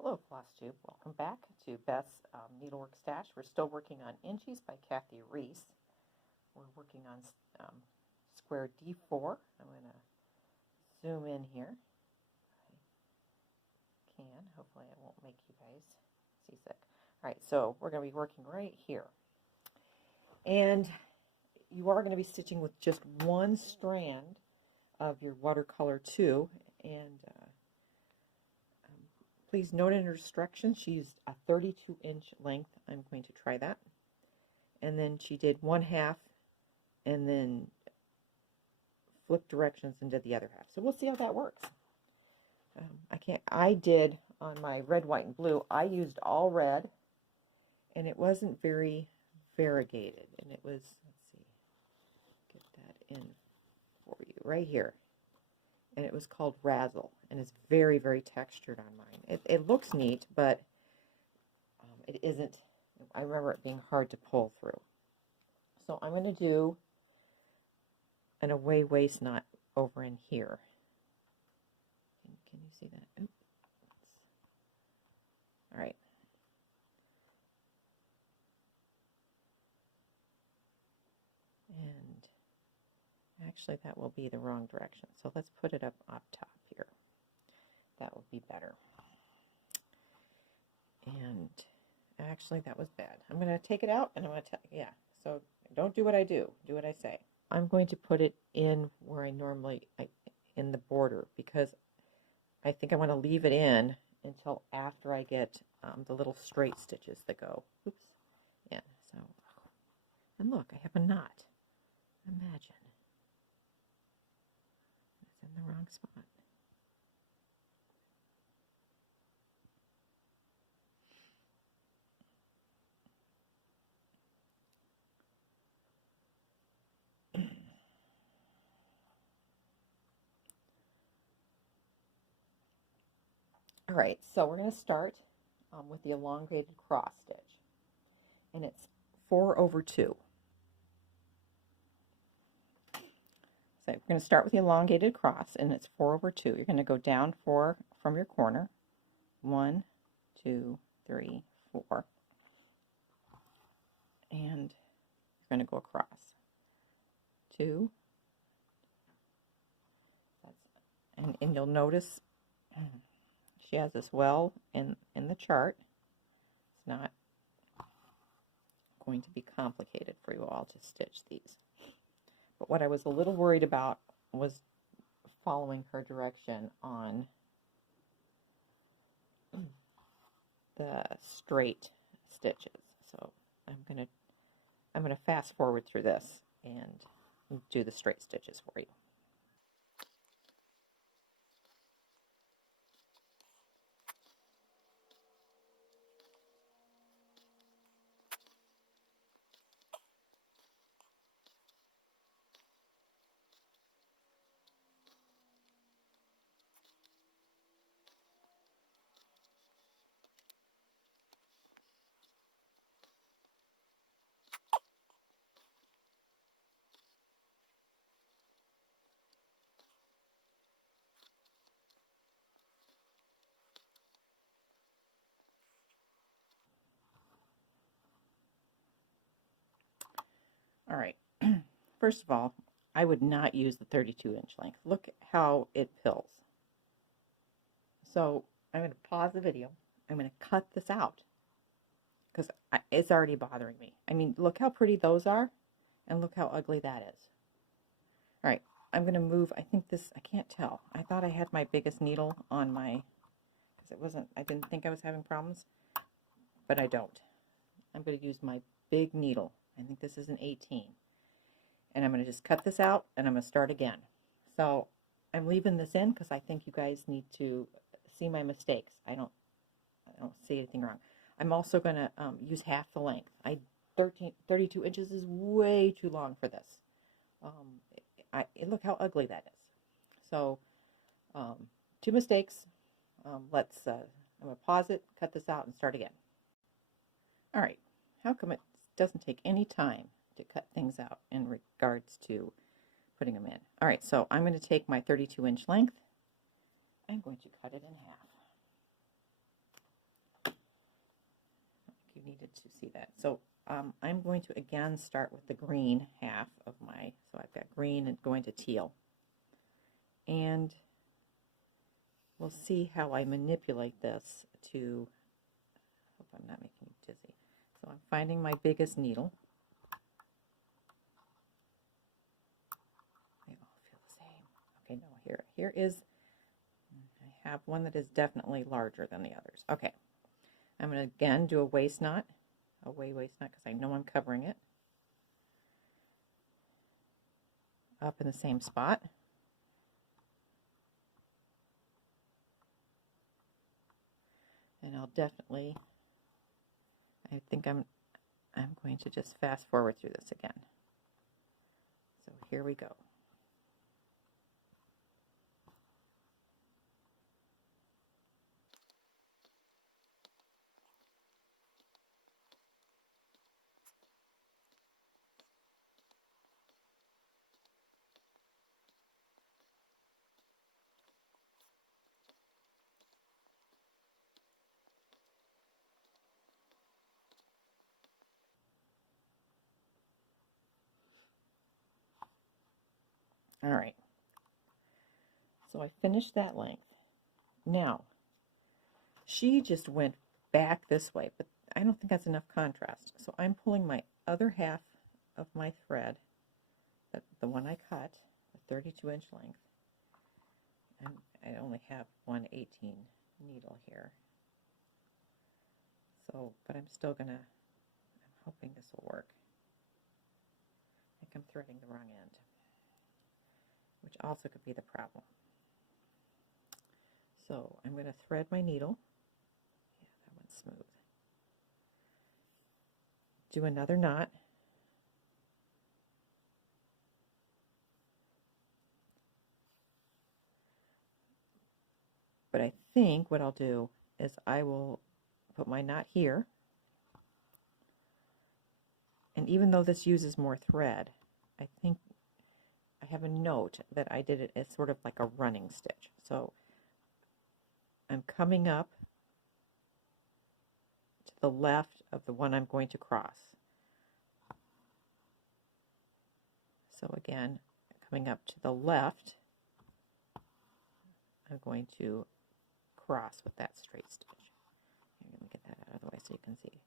Hello, Flosstube. Welcome back to Beth's Needlework Stash. We're still working on Inchies by Rees. We're working on square D4. I'm going to zoom in here. I can. Hopefully I won't make you guys seasick. All right, so we're going to be working right here. And you are going to be stitching with just one strand of your watercolor too. And please note in her instructions, she used a 32-inch length. I'm going to try that. And then she did 1/2 and then flip directions into the other half. So we'll see how that works. I did on my red, white, and blue, I used all red, and it wasn't very variegated. And it was, let's see, get that in for you right here. And it was called Razzle, and it's very, very textured on mine. It looks neat, but it isn't. I remember it being hard to pull through. So I'm going to do an away waist knot over in here. Can you see that? Oops. All right. And actually, that will be the wrong direction. So let's put it up top here. That will be better. And actually, that was bad. I'm going to take it out, and I'm going to yeah. So don't do what I do. Do what I say. I'm going to put it in where I normally, in the border, because I think I want to leave it in until after I get the little straight stitches that go, oops, in. So, and look, I have a knot. Imagine. It's in the wrong spot. All right, so we're going to start with the elongated cross stitch, and it's 4/2. So we're going to start with the elongated cross, and it's 4/2. You're going to go down 4 from your corner. 1, 2, 3, 4, and you're going to go across. 2. And you'll notice she has this well in the chart. It's not going to be complicated for you all to stitch these. But what I was a little worried about was following her direction on the straight stitches. So I'm gonna fast forward through this and do the straight stitches for you. All right, first of all, I would not use the 32-inch length. Look how it pills. So I'm going to pause the video. I'm going to cut this out because it's already bothering me. I mean, look how pretty those are, and look how ugly that is. All right, I'm going to move. I think this, I can't tell. I thought I had my biggest needle on my, because it wasn't, I didn't think I was having problems, but I don't. I'm going to use my big needle. I think this is an 18. And I'm going to just cut this out, and I'm going to start again. So I'm leaving this in because I think you guys need to see my mistakes. I don't see anything wrong. I'm also going to use half the length. 32 inches is way too long for this. Look how ugly that is. So 2 mistakes. I'm going to pause it, cut this out, and start again. All right. How come it doesn't take any time to cut things out in regards to putting them in? All right, so I'm going to take my 32-inch length. I'm going to cut it in half. needed to see that. So I'm going to again start with the green half of my, so I've got green and going to teal. And we'll see how I manipulate this to, I hope I'm not making you dizzy. So I'm finding my biggest needle. They all feel the same. Okay, no, here is, I have one that is definitely larger than the others. Okay, I'm going to again do a waist knot, waist knot, because I know I'm covering it. Up in the same spot. And I'll definitely, I think I'm going to just fast forward through this again. So here we go. All right. So I finished that length. Now, she just went back this way, but I don't think that's enough contrast. So I'm pulling my other half of my thread, the one I cut, the 32-inch length, and I only have one 18 needle here. So, but I'm still gonna, I'm hoping this will work. I think I'm threading the wrong end, which also could be the problem. So I'm going to thread my needle. Yeah, that one's smooth. Do another knot. But I think what I'll do is I will put my knot here. And even though this uses more thread, I think I have a note that I did it as sort of like a running stitch. So I'm coming up to the left of the one I'm going to cross. So again, coming up to the left, I'm going to cross with that straight stitch. Here, let me get that out of the way so you can see.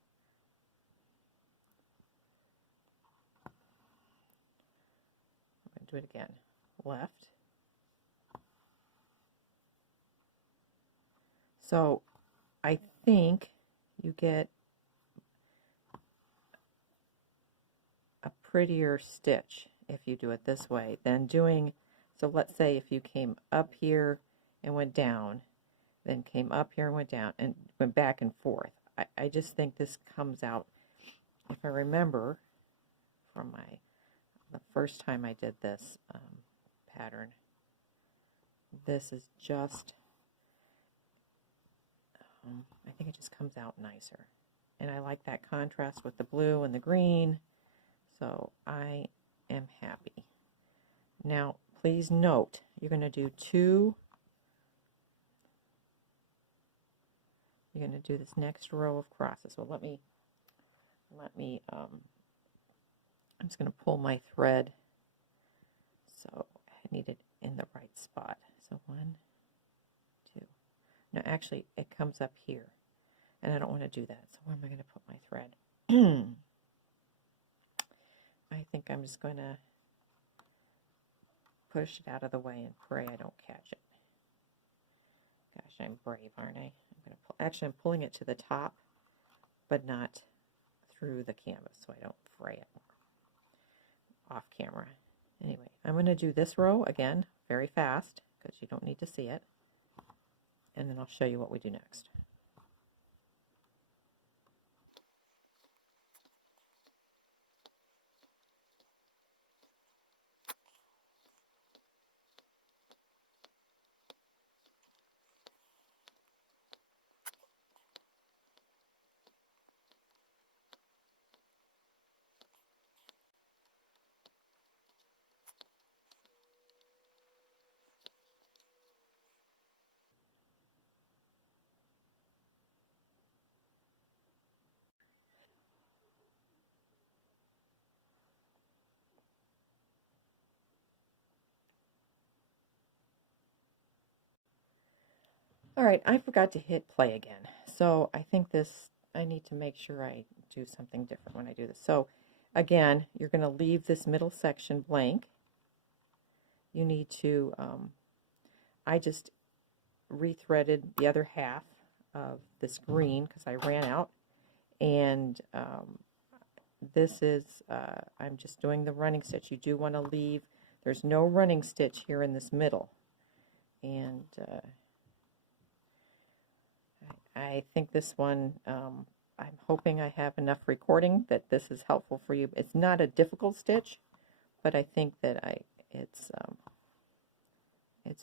I'm going to do it again. Left. So I think you get a prettier stitch if you do it this way than doing, so let's say if you came up here and went down, then came up here and went down and went back and forth. I just think this comes out, if I remember from the first time I did this pattern, this is just, I think it just comes out nicer. And I like that contrast with the blue and the green, so I am happy. Now, please note, you're going to do you're going to do this next row of crosses. So let me, I'm just going to pull my thread so I need it in the right spot. So 1, 2. No, actually, it comes up here, and I don't want to do that. So where am I going to put my thread? I think I'm just going to push it out of the way and pray I don't catch it. Gosh, I'm brave, aren't I? Actually, I'm pulling it to the top, but not through the canvas, so I don't fray it off camera. Anyway, I'm going to do this row again very fast because you don't need to see it, and then I'll show you what we do next. All right, I forgot to hit play again. So I think I need to make sure I do something different when I do this. So again, you're going to leave this middle section blank. You need to, I just rethreaded the other half of this green because I ran out. And this is, I'm just doing the running stitch. You do want to leave, there's no running stitch here in this middle. And I think this one, I'm hoping I have enough recording that this is helpful for you. It's not a difficult stitch, but I think that it's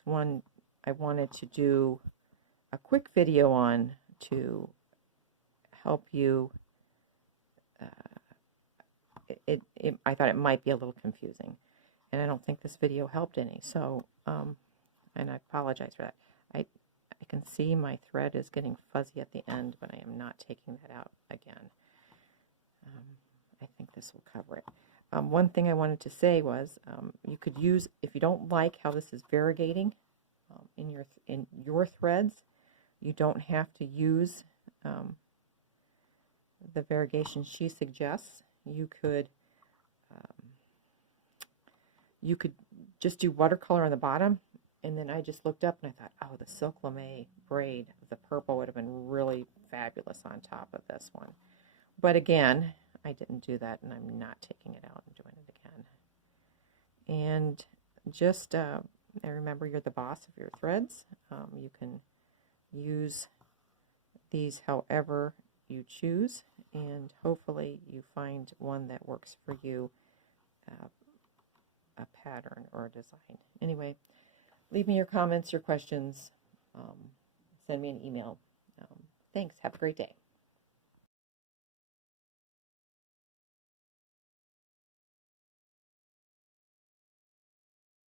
one I wanted to do a quick video on to help you. I thought it might be a little confusing, and I don't think this video helped any. So, and I apologize for that. I can see my thread is getting fuzzy at the end, but I am not taking that out again. I think this will cover it. One thing I wanted to say was you could use, if you don't like how this is variegating in your threads, you don't have to use the variegation she suggests. You could just do watercolor on the bottom. And then I just looked up and I thought, oh, the silk lame braid, the purple would have been really fabulous on top of this one. But again, I didn't do that, and I'm not taking it out and doing it again. And just remember, you're the boss of your threads. You can use these however you choose, and hopefully you find one that works for you, a pattern or a design. Anyway, leave me your comments, your questions. Send me an email. Thanks. Have a great day.